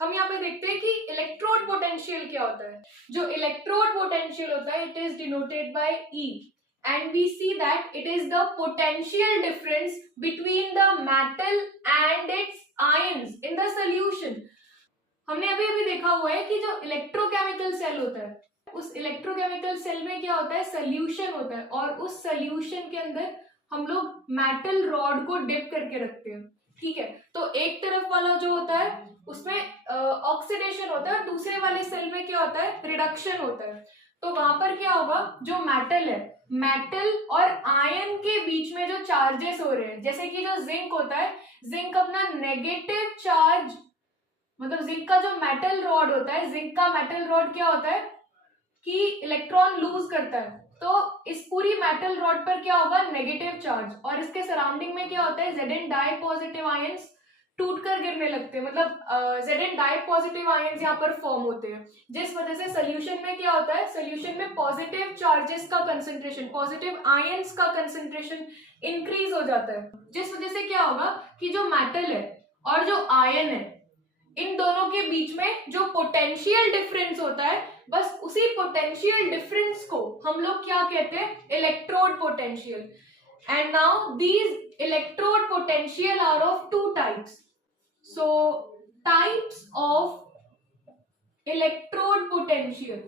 हम यहाँ पे देखते हैं कि इलेक्ट्रोड पोटेंशियल क्या होता है। जो इलेक्ट्रोड पोटेंशियल होता है it is denoted by E and we see that it is the potential difference between the metal and its ions in the solution. हमने अभी अभी देखा हुआ है कि जो इलेक्ट्रोकेमिकल सेल होता है उस इलेक्ट्रोकेमिकल सेल में क्या होता है, सोल्यूशन होता है और उस सोल्यूशन के अंदर हम लोग मेटल रॉड को डिप करके रखते हैं। ठीक है, तो एक तरफ वाला जो होता है उसमें ऑक्सीडेशन होता है और दूसरे वाले सेल में क्या होता है, रिडक्शन होता है। तो वहां पर क्या होगा, जो मेटल है, मेटल और आयन के बीच में जो चार्जेस हो रहे हैं, जैसे कि जो जिंक होता है, जिंक अपना नेगेटिव चार्ज, मतलब जिंक का जो मेटल रॉड होता है, जिंक का मेटल रॉड क्या होता है कि इलेक्ट्रॉन लूज करता है। तो इस पूरी मेटल रॉड पर क्या होगा, नेगेटिव चार्ज, और इसके सराउंडिंग में क्या होता है, Zn डाई पॉजिटिव आयंस टूट कर गिरने लगते हैं, मतलब Zn डाई पॉजिटिव आयंस यहाँ पर फॉर्म होते हैं, जिस वजह से सोल्यूशन में क्या होता है, सोल्यूशन में पॉजिटिव चार्जेस का कंसंट्रेशन, पॉजिटिव आयंस का कंसंट्रेशन इंक्रीज हो जाता है, जिस वजह से क्या होगा कि जो मेटल है और जो आयन है इन दोनों के बीच में जो पोटेंशियल डिफरेंस होता है, बस उसी पोटेंशियल डिफरेंस को हम लोग क्या कहते हैं, electrode potential. And now these electrode potential are of two types. So types of electrode potential,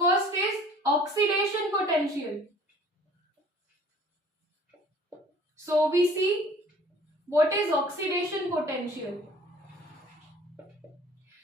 first is oxidation potential. So we see what is oxidation potential.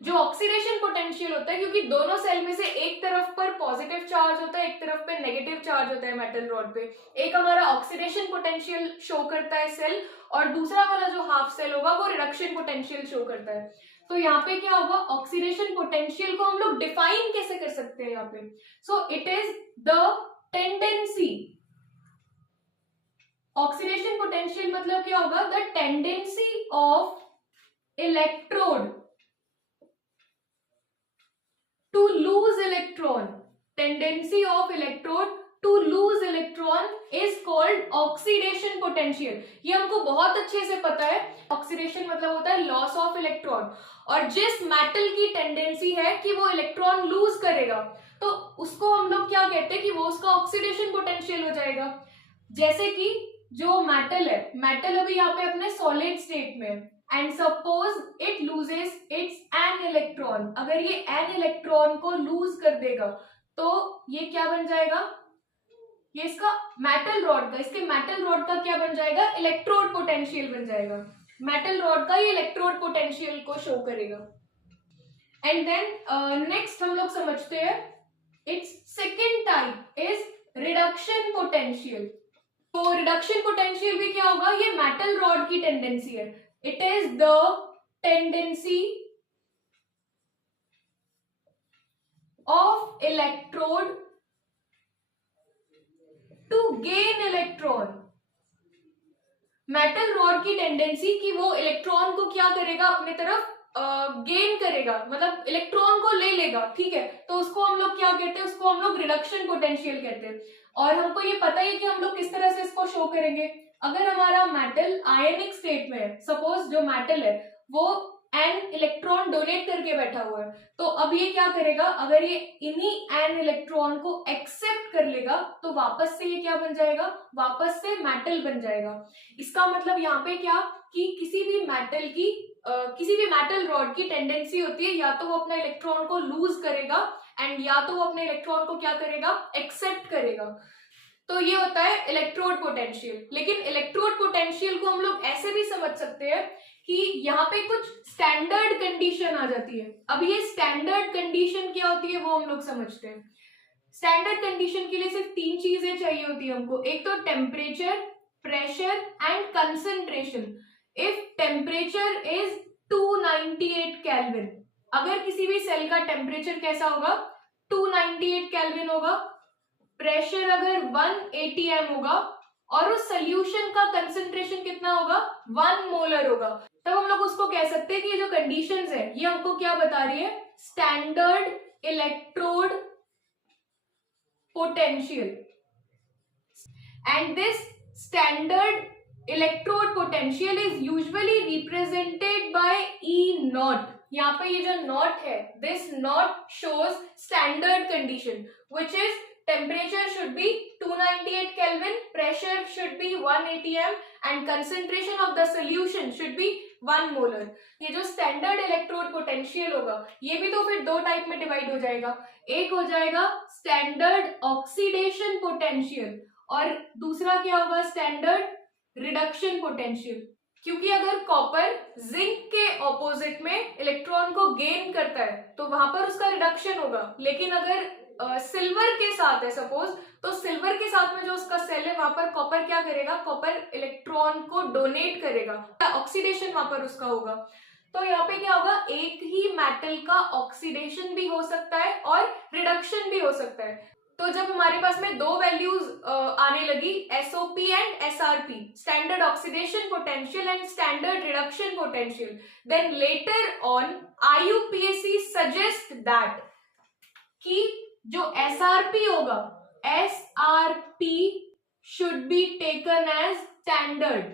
जो ऑक्सीडेशन पोटेंशियल होता है, क्योंकि दोनों सेल में से एक तरफ पर पॉजिटिव चार्ज होता है, एक तरफ पे नेगेटिव चार्ज होता है मेटल रॉड पे, एक हमारा ऑक्सीडेशन पोटेंशियल शो करता है सेल, और दूसरा वाला जो हाफ सेल होगा वो रिडक्शन पोटेंशियल शो करता है। तो यहाँ पे क्या होगा, ऑक्सीडेशन पोटेंशियल को हम लोग डिफाइन कैसे कर सकते हैं यहाँ पे, so it is the tendency. Oxidation potential मतलब क्या होगा, the tendency of electrode to lose electron, tendency of electrode to lose electron is called oxidation potential। ये हमको बहुत अच्छे से पता है, ऑक्सीडेशन मतलब होता है लॉस ऑफ इलेक्ट्रॉन, और जिस मेटल की टेंडेंसी है कि वो इलेक्ट्रॉन लूज करेगा तो उसको हम लोग क्या कहते हैं कि वो उसका ऑक्सीडेशन पोटेंशियल हो जाएगा। जैसे कि जो मेटल है, मेटल अभी यहाँ पे अपने सॉलिड स्टेट में, and suppose it loses it's an electron, अगर ये एन इलेक्ट्रॉन को लूज कर देगा तो ये क्या बन जाएगा, ये इसका मेटल रॉड का, इसके मेटल रॉड का क्या बन जाएगा, इलेक्ट्रोड पोटेंशियल बन जाएगा। मेटल रॉड का ये इलेक्ट्रोड पोटेंशियल को शो करेगा। एंड देन नेक्स्ट हम लोग समझते हैं it's second type is reduction potential. तो रिडक्शन पोटेंशियल भी क्या होगा, ये मेटल रॉड की टेंडेंसी है, it is the tendency of electrode to gain electron। Metal rod की टेंडेंसी कि वो इलेक्ट्रॉन को क्या करेगा, अपने तरफ गेन करेगा, मतलब इलेक्ट्रॉन को ले लेगा। ठीक है, तो उसको हम लोग क्या कहते हैं, उसको हम लोग रिडक्शन पोटेंशियल कहते हैं। और हमको ये पता है कि हम लोग किस तरह से इसको शो करेंगे। अगर हमारा मेटल आयनिक स्टेट में है, सपोज जो मेटल है वो एन इलेक्ट्रॉन डोनेट करके बैठा हुआ है, तो अब ये क्या करेगा, अगर ये इन्हीं एन इलेक्ट्रॉन को एक्सेप्ट कर लेगा तो वापस से ये क्या बन जाएगा, वापस से मेटल बन जाएगा। इसका मतलब यहाँ पे क्या कि किसी भी मेटल की किसी भी मेटल रॉड की टेंडेंसी होती है या तो वो अपना इलेक्ट्रॉन को लूज करेगा एंड या तो वो अपने इलेक्ट्रॉन को क्या करेगा, एक्सेप्ट करेगा। तो ये होता है इलेक्ट्रोड पोटेंशियल। लेकिन इलेक्ट्रोड पोटेंशियल को हम लोग ऐसे भी समझ सकते हैं कि यहाँ पे कुछ स्टैंडर्ड कंडीशन आ जाती है। अब ये स्टैंडर्ड कंडीशन क्या होती है वो हम लोग समझते हैं। स्टैंडर्ड कंडीशन के लिए सिर्फ तीन चीजें चाहिए होती है हमको, एक तो temperature, pressure and concentration. If temperature is 298 kelvin, अगर किसी भी सेल का टेम्परेचर कैसा होगा, 298 केल्विन होगा, प्रेशर अगर 180 एम होगा और उस सोल्यूशन का कंसंट्रेशन कितना होगा, 1 मोलर होगा, तब हम लोग उसको कह सकते हैं कि ये जो कंडीशंस है ये हमको क्या बता रही है, standard electrode potential. And this standard electrode potential is usually represented by E0। यहाँ पे ये जो नॉट है, this not shows standard condition which is temperature should be 298 Kelvin, pressure should be 1 atm and concentration of the solution should be 1 molar. ये जो standard electrode potential होगा ये भी तो फिर दो टाइप में डिवाइड हो जाएगा, एक हो जाएगा स्टैंडर्ड ऑक्सीडेशन पोटेंशियल और दूसरा क्या होगा स्टैंडर्ड रिडक्शन पोटेंशियल। क्योंकि अगर कॉपर जिंक के ऑपोजिट में इलेक्ट्रॉन को गेन करता है तो वहां पर उसका रिडक्शन होगा, लेकिन अगर सिल्वर के साथ है सपोज, तो सिल्वर के साथ में जो उसका सेल है वहां पर कॉपर क्या करेगा, कॉपर इलेक्ट्रॉन को डोनेट करेगा, ऑक्सीडेशन वहां पर उसका होगा। तो यहाँ पे क्या होगा, एक ही मेटल का ऑक्सीडेशन भी हो सकता है और रिडक्शन भी हो सकता है। तो जब हमारे पास में दो वैल्यूज आने लगी SOP and SRP, standard oxidation potential and standard reduction potential, then later on IUPAC suggest that कि जो एसआरपी होगा, SRP should be taken as standard.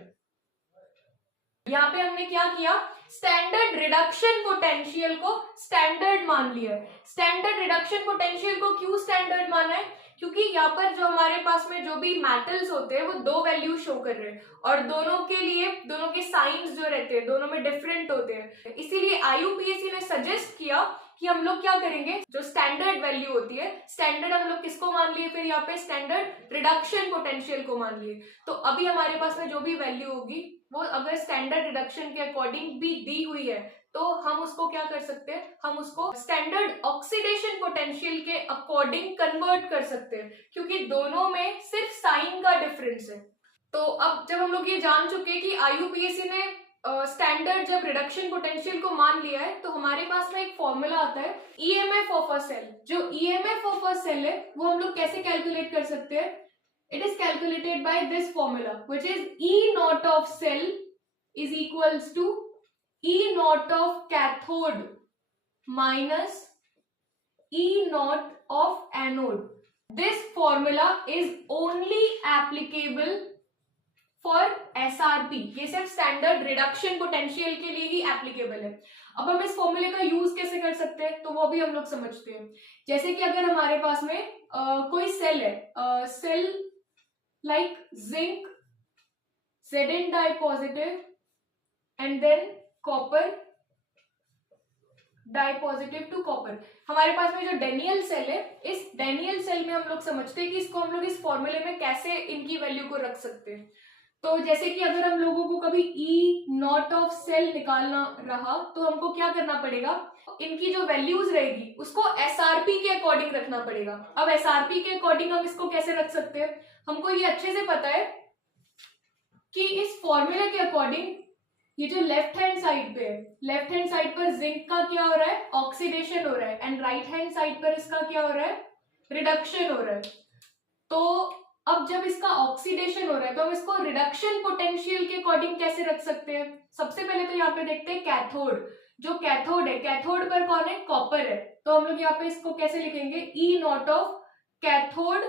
यहाँ पे हमने क्या किया, स्टैंडर्ड रिडक्शन पोटेंशियल को स्टैंडर्ड मान लिया है। स्टैंडर्ड रिडक्शन पोटेंशियल को क्यों स्टैंडर्ड माना है, क्योंकि यहाँ पर जो हमारे पास में जो भी मेटल्स होते हैं वो दो वैल्यू शो कर रहे हैं और दोनों के लिए दोनों के साइंस जो रहते हैं दोनों में डिफरेंट होते हैं। इसीलिए आईयूपीएसी ने सजेस्ट किया कि हम लोग क्या करेंगे, जो स्टैंडर्ड वैल्यू होती है, स्टैंडर्ड हम लोग किसको मान लिए, फिर यहाँ पे स्टैंडर्ड रिडक्शन पोटेंशियल को मान लिए। तो अभी हमारे पास में जो भी वैल्यू होगी वो अगर स्टैंडर्ड रिडक्शन के अकॉर्डिंग भी दी हुई है तो हम उसको क्या कर सकते हैं, हम उसको स्टैंडर्ड ऑक्सीडेशन पोटेंशियल के अकॉर्डिंग कन्वर्ट कर सकते हैं, क्योंकि दोनों में सिर्फ साइन का डिफरेंस है। तो अब जब हम लोग ये जान चुके कि आईयूपीएसी ने स्टैंडर्ड जब रिडक्शन पोटेंशियल को मान लिया है तो हमारे पास में एक फॉर्मूला आता है ईएमएफ ऑफ अ सेल। जो ईएमएफ ऑफ अ सेल है वो हम लोग कैसे कैलकुलेट कर सकते हैं, it is calculated by this formula which is E naught of cell is equals to E naught of cathode minus E naught of anode. This formula is only applicable for SRP. ये सिर्फ standard reduction potential के लिए ही applicable है। अब हम इस फॉर्मूले का यूज कैसे कर सकते हैं तो वो भी हम लोग समझते हैं। जैसे कि अगर हमारे पास में कोई सेल है, cell like zinc Zn di positive and then copper di positive to copper। हमारे पास में जो डेनियल सेल है, इस डेनियल सेल में हम लोग समझते हैं कि इसको हम लोग इस फॉर्मूले में कैसे इनकी वैल्यू को रख सकते हैं। तो जैसे कि अगर हम लोगों को कभी ई नॉट ऑफ सेल निकालना रहा तो हमको क्या करना पड़ेगा, इनकी जो वैल्यूज रहेगी उसको एसआरपी के अकॉर्डिंग रखना पड़ेगा। अब एसआरपी के अकॉर्डिंग हम इसको कैसे रख सकते हैं, हमको ये अच्छे से पता है कि इस फॉर्मूले के अकॉर्डिंग ये जो लेफ्ट हैंड साइड पे है, लेफ्ट हैंड साइड पर जिंक का क्या हो रहा है, ऑक्सीडेशन हो रहा है, एंड राइट हैंड साइड पर इसका क्या हो रहा है, रिडक्शन हो रहा है। तो अब जब इसका ऑक्सीडेशन हो रहा है तो हम इसको रिडक्शन पोटेंशियल के अकॉर्डिंग कैसे रख सकते हैं। सबसे पहले तो यहाँ पे देखते हैं कैथोड। जो कैथोड है, कैथोड पर कौन है, कॉपर है, तो हम लोग यहाँ पे इसको कैसे लिखेंगे, ई नॉट ऑफ कैथोड,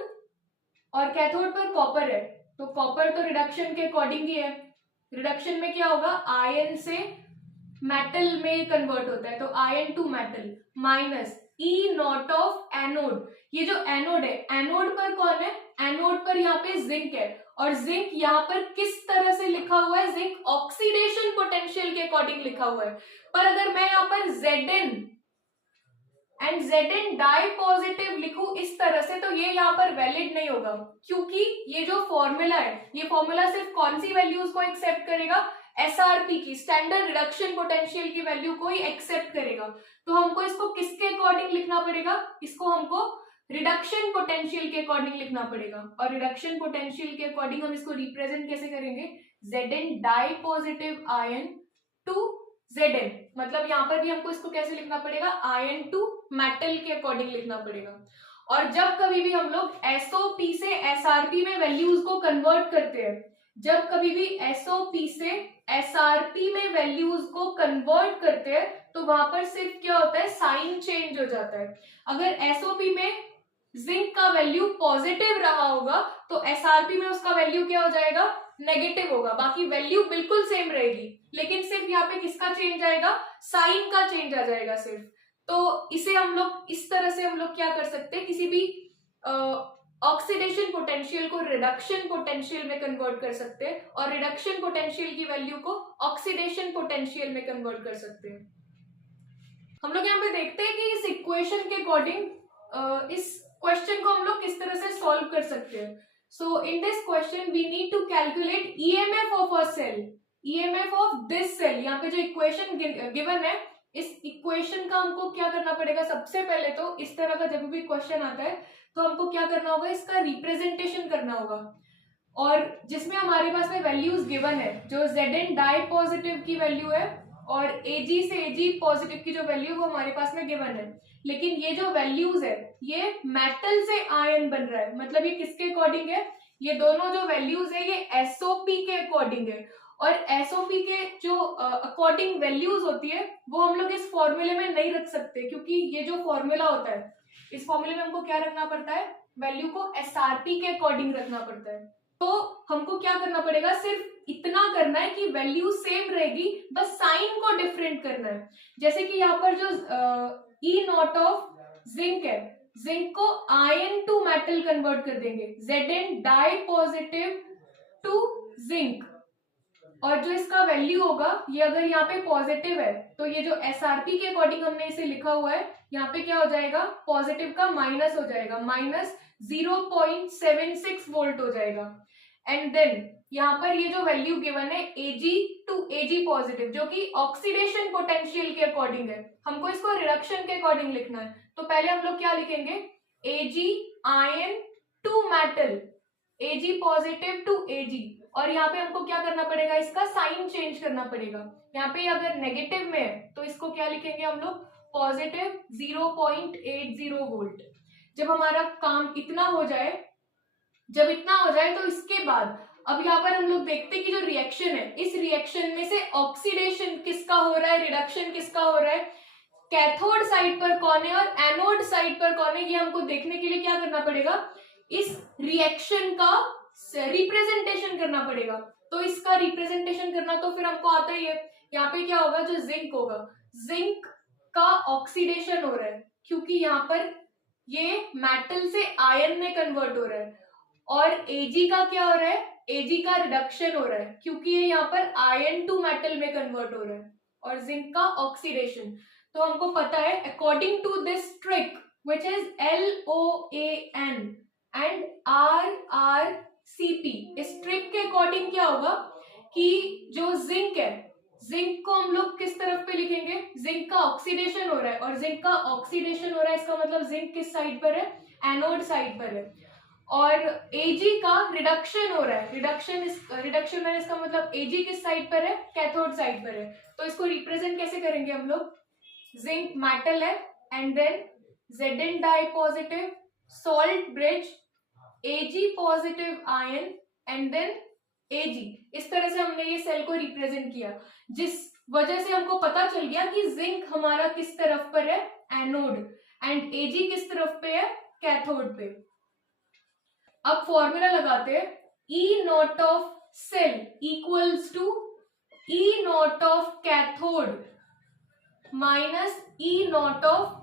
और कैथोड पर कॉपर है तो कॉपर तो रिडक्शन के अकॉर्डिंग ही है। रिडक्शन में क्या होगा, आयन से मेटल में कन्वर्ट होता है तो ion to metal, minus E naught of anode. ये जो एनोड है, एनोड पर कौन है, एनोड पर यहाँ पे जिंक है, और जिंक यहाँ पर किस तरह से लिखा हुआ है, जिंक ऑक्सीडेशन पोटेंशियल के अकॉर्डिंग लिखा हुआ है। पर अगर मैं यहाँ पर Zn and Zn di positive लिखूं इस तरह से तो ये यहाँ पर वैलिड नहीं होगा, क्योंकि ये जो फॉर्मूला है ये फॉर्मूला सिर्फ कौन सी वैल्यूज को एक्सेप्ट करेगा, एसआरपी की, स्टैंडर्ड रिडक्शन पोटेंशियल की वैल्यू को ही एक्सेप्ट करेगा। तो हमको इसको किसके अकॉर्डिंग लिखना पड़ेगा, इसको हमको रिडक्शन पोटेंशियल के अकॉर्डिंग लिखना पड़ेगा। और रिडक्शन पोटेंशियल के अकॉर्डिंग हम इसको रिप्रेजेंट कैसे करेंगे, Zn di positive ion to Zn, मतलब यहाँ पर भी हमको इसको कैसे लिखना पड़ेगा, आयन टू मेटल के अकॉर्डिंग लिखना पड़ेगा। और जब कभी भी हम लोग एसओपी से एसआरपी में वैल्यूज को कन्वर्ट करते हैं, जब कभी भी एसओपी से एसआरपी में वैल्यूज को कन्वर्ट करते हैं तो वहां पर सिर्फ क्या होता है, साइन चेंज हो जाता है। अगर एसओपी में जिंक का वैल्यू पॉजिटिव रहा होगा तो एसआरपी में उसका वैल्यू क्या हो जाएगा, नेगेटिव होगा। बाकी वैल्यू बिल्कुल सेम रहेगी, लेकिन सिर्फ यहाँ पे किसका चेंज आएगा, साइन का चेंज आ जाएगा सिर्फ। तो इसे हम लोग इस तरह से हम लोग क्या कर सकते हैं, किसी भी ऑक्सीडेशन पोटेंशियल को रिडक्शन पोटेंशियल में कन्वर्ट कर सकते हैं और रिडक्शन पोटेंशियल की वैल्यू को ऑक्सीडेशन पोटेंशियल में कन्वर्ट कर सकते हैं। हम लोग यहाँ पे देखते हैं कि इस इक्वेशन के अकॉर्डिंग इस क्वेश्चन को हम लोग किस तरह से सॉल्व कर सकते हैं। So in this question we need to calculate EMF of a cell, EMF of this cell. यहाँ पे जो इक्वेशन गिवन है, इस इक्वेशन का हमको क्या करना पड़ेगा, सबसे पहले तो इस तरह का जब भी क्वेश्चन आता है तो हमको क्या करना होगा, इसका रिप्रेजेंटेशन करना होगा। और जिसमें हमारे पास में वैल्यूज गिवन है, जो Zn डाई पॉजिटिव की वैल्यू है और Ag से Ag पॉजिटिव की जो वैल्यू वो हमारे पास में गिवन है। लेकिन ये जो वैल्यूज है ये मेटल से आयन बन रहा है, मतलब ये किसके अकॉर्डिंग है, ये दोनों जो वैल्यूज है ये एसओपी के अकॉर्डिंग है। और एसओपी के जो अकॉर्डिंग वैल्यूज होती है वो हम लोग इस फॉर्मूले में नहीं रख सकते, क्योंकि ये जो फॉर्मूला होता है इस फॉर्मूले में हमको क्या रखना पड़ता है, वैल्यू को एसआरपी के अकॉर्डिंग रखना पड़ता है। तो हमको क्या करना पड़ेगा, सिर्फ इतना करना है कि वैल्यू सेम रहेगी, बस साइन को डिफरेंट करना है। जैसे कि यहाँ पर जो ई नॉट ऑफ जिंक है, जिंक को आयन टू मेटल कन्वर्ट कर देंगे, Zn di positive to zinc. और जो इसका वैल्यू होगा, ये अगर यहाँ पे पॉजिटिव है तो ये जो एसआरपी के अकॉर्डिंग हमने इसे लिखा हुआ है, यहाँ पे क्या हो जाएगा, पॉजिटिव का माइनस हो जाएगा, माइनस 0.76 वोल्ट हो जाएगा। एंड देन यहाँ पर ये जो वैल्यू गिवन है Ag टू Ag पॉजिटिव, जो कि ऑक्सीडेशन पोटेंशियल के अकॉर्डिंग है, हमको इसको रिडक्शन के अकॉर्डिंग लिखना है। तो पहले हम लोग क्या लिखेंगे, Ag ion to metal, Ag positive to Ag। और यहाँ पे हमको क्या करना पड़ेगा, इसका साइन चेंज करना पड़ेगा। यहाँ पे अगर नेगेटिव में है तो इसको क्या लिखेंगे हम लोग, पॉजिटिव 0.80 वोल्ट। जब हमारा काम इतना हो जाए, जब इतना हो जाए तो इसके बाद अब यहाँ पर हम लोग देखते हैं कि जो रिएक्शन है, इस रिएक्शन में से ऑक्सीडेशन किसका हो रहा है, रिडक्शन किसका हो रहा है, कैथोड साइड पर कौन है और एनोड साइड पर कौन है, ये हमको देखने के लिए क्या करना पड़ेगा, इस रिएक्शन का रिप्रेजेंटेशन करना पड़ेगा। तो इसका रिप्रेजेंटेशन करना तो फिर हमको आता ही है। यहाँ पे क्या होगा, जो जिंक होगा, जिंक का ऑक्सीडेशन हो रहा है क्योंकि यहाँ पर ये मेटल से आयन में कन्वर्ट हो रहा है। और Ag का क्या हो रहा है, Ag का रिडक्शन हो रहा है क्योंकि ये यहाँ पर आयन टू मेटल में कन्वर्ट हो रहा है। और जिंक का ऑक्सीडेशन, तो हमको पता है according to this trick which is LOAN and RRCP, इस ट्रिक के अकॉर्डिंग क्या होगा कि जो जिंक है, जिंक को हम लोग किस तरफ पे लिखेंगे, जिंक का ऑक्सीडेशन हो रहा है और जिंक का ऑक्सीडेशन हो रहा है, इसका मतलब जिंक किस साइड पर है, एनोड साइड पर है। और Ag का रिडक्शन हो रहा है, रिडक्शन में इसका मतलब Ag किस साइड पर है, कैथोड साइड पर है। तो इसको रिप्रेजेंट कैसे करेंगे हम लोग, जिंक मेटल है and then Zn di positive, salt bridge, Ag positive ion and then Ag। इस तरह से हमने ये सेल को रिप्रेजेंट किया, जिस वजह से हमको पता चल गया कि जिंक हमारा किस तरफ पर है, एनोड, एंड Ag किस तरफ पे है, कैथोड पे। अब फॉर्मूला लगाते हैं, E not of cell equals to E not of cathode minus E not of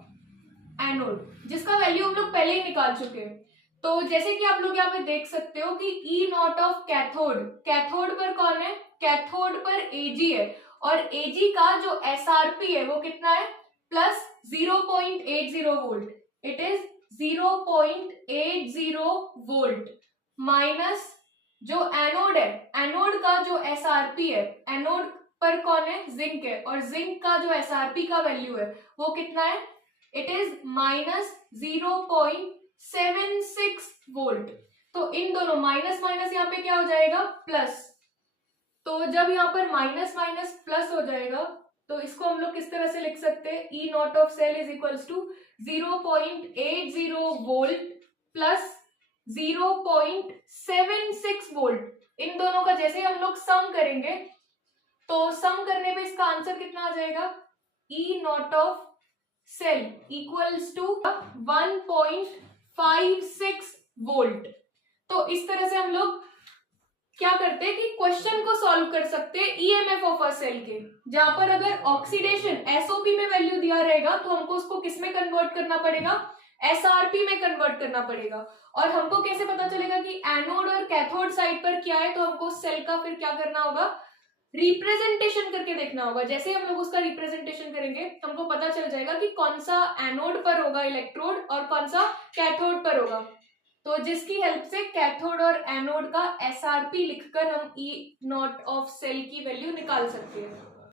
anode, जिसका वैल्यू हम लोग पहले ही निकाल चुके हैं। तो जैसे कि आप लोग यहाँ पे देख सकते हो कि E not of cathode, cathode पर कौन है, कैथोड पर Ag है और Ag का जो SRP है वो कितना है, plus 0.80 volt, it is 0.80 volt, minus जो एनोड है, एनोड का जो SRP है, एनोड पर कौन है, जिंक है और जिंक का जो SRP का वैल्यू है वो कितना है, इट इज माइनस 0.76 वोल्ट। तो इन दोनों माइनस माइनस यहाँ पे क्या हो जाएगा, प्लस। तो जब यहाँ पर माइनस माइनस प्लस हो जाएगा तो इसको हम लोग किस तरह से लिख सकते हैं, E not of cell is equals to 0.80 volt plus 0.76 volt. इन दोनों का जैसे हम लोग सम करेंगे तो सम करने पे इसका आंसर कितना आ जाएगा, E not of cell equals to 1.56 volt. तो इस तरह से हम लोग क्या करते हैं कि क्वेश्चन को सॉल्व कर सकते हैं ईएमएफ ऑफ अ सेल के, जहां पर अगर ऑक्सीडेशन एसओपी में वैल्यू दिया रहेगा तो हमको उसको किस में कन्वर्ट करना पड़ेगा, एसआरपी में कन्वर्ट करना पड़ेगा। और हमको कैसे पता चलेगा कि एनोड और कैथोड साइड पर क्या है, तो हमको सेल का फिर क्या करना होगा, रिप्रेजेंटेशन करके देखना होगा। जैसे हम लोग उसका रिप्रेजेंटेशन करेंगे हमको पता चल जाएगा कि कौन सा एनोड पर होगा इलेक्ट्रोड और कौन सा कैथोड पर होगा। तो जिसकी हेल्प से कैथोड और एनोड का एसआरपी लिखकर हम ई नॉट ऑफ सेल की वैल्यू निकाल सकते हैं।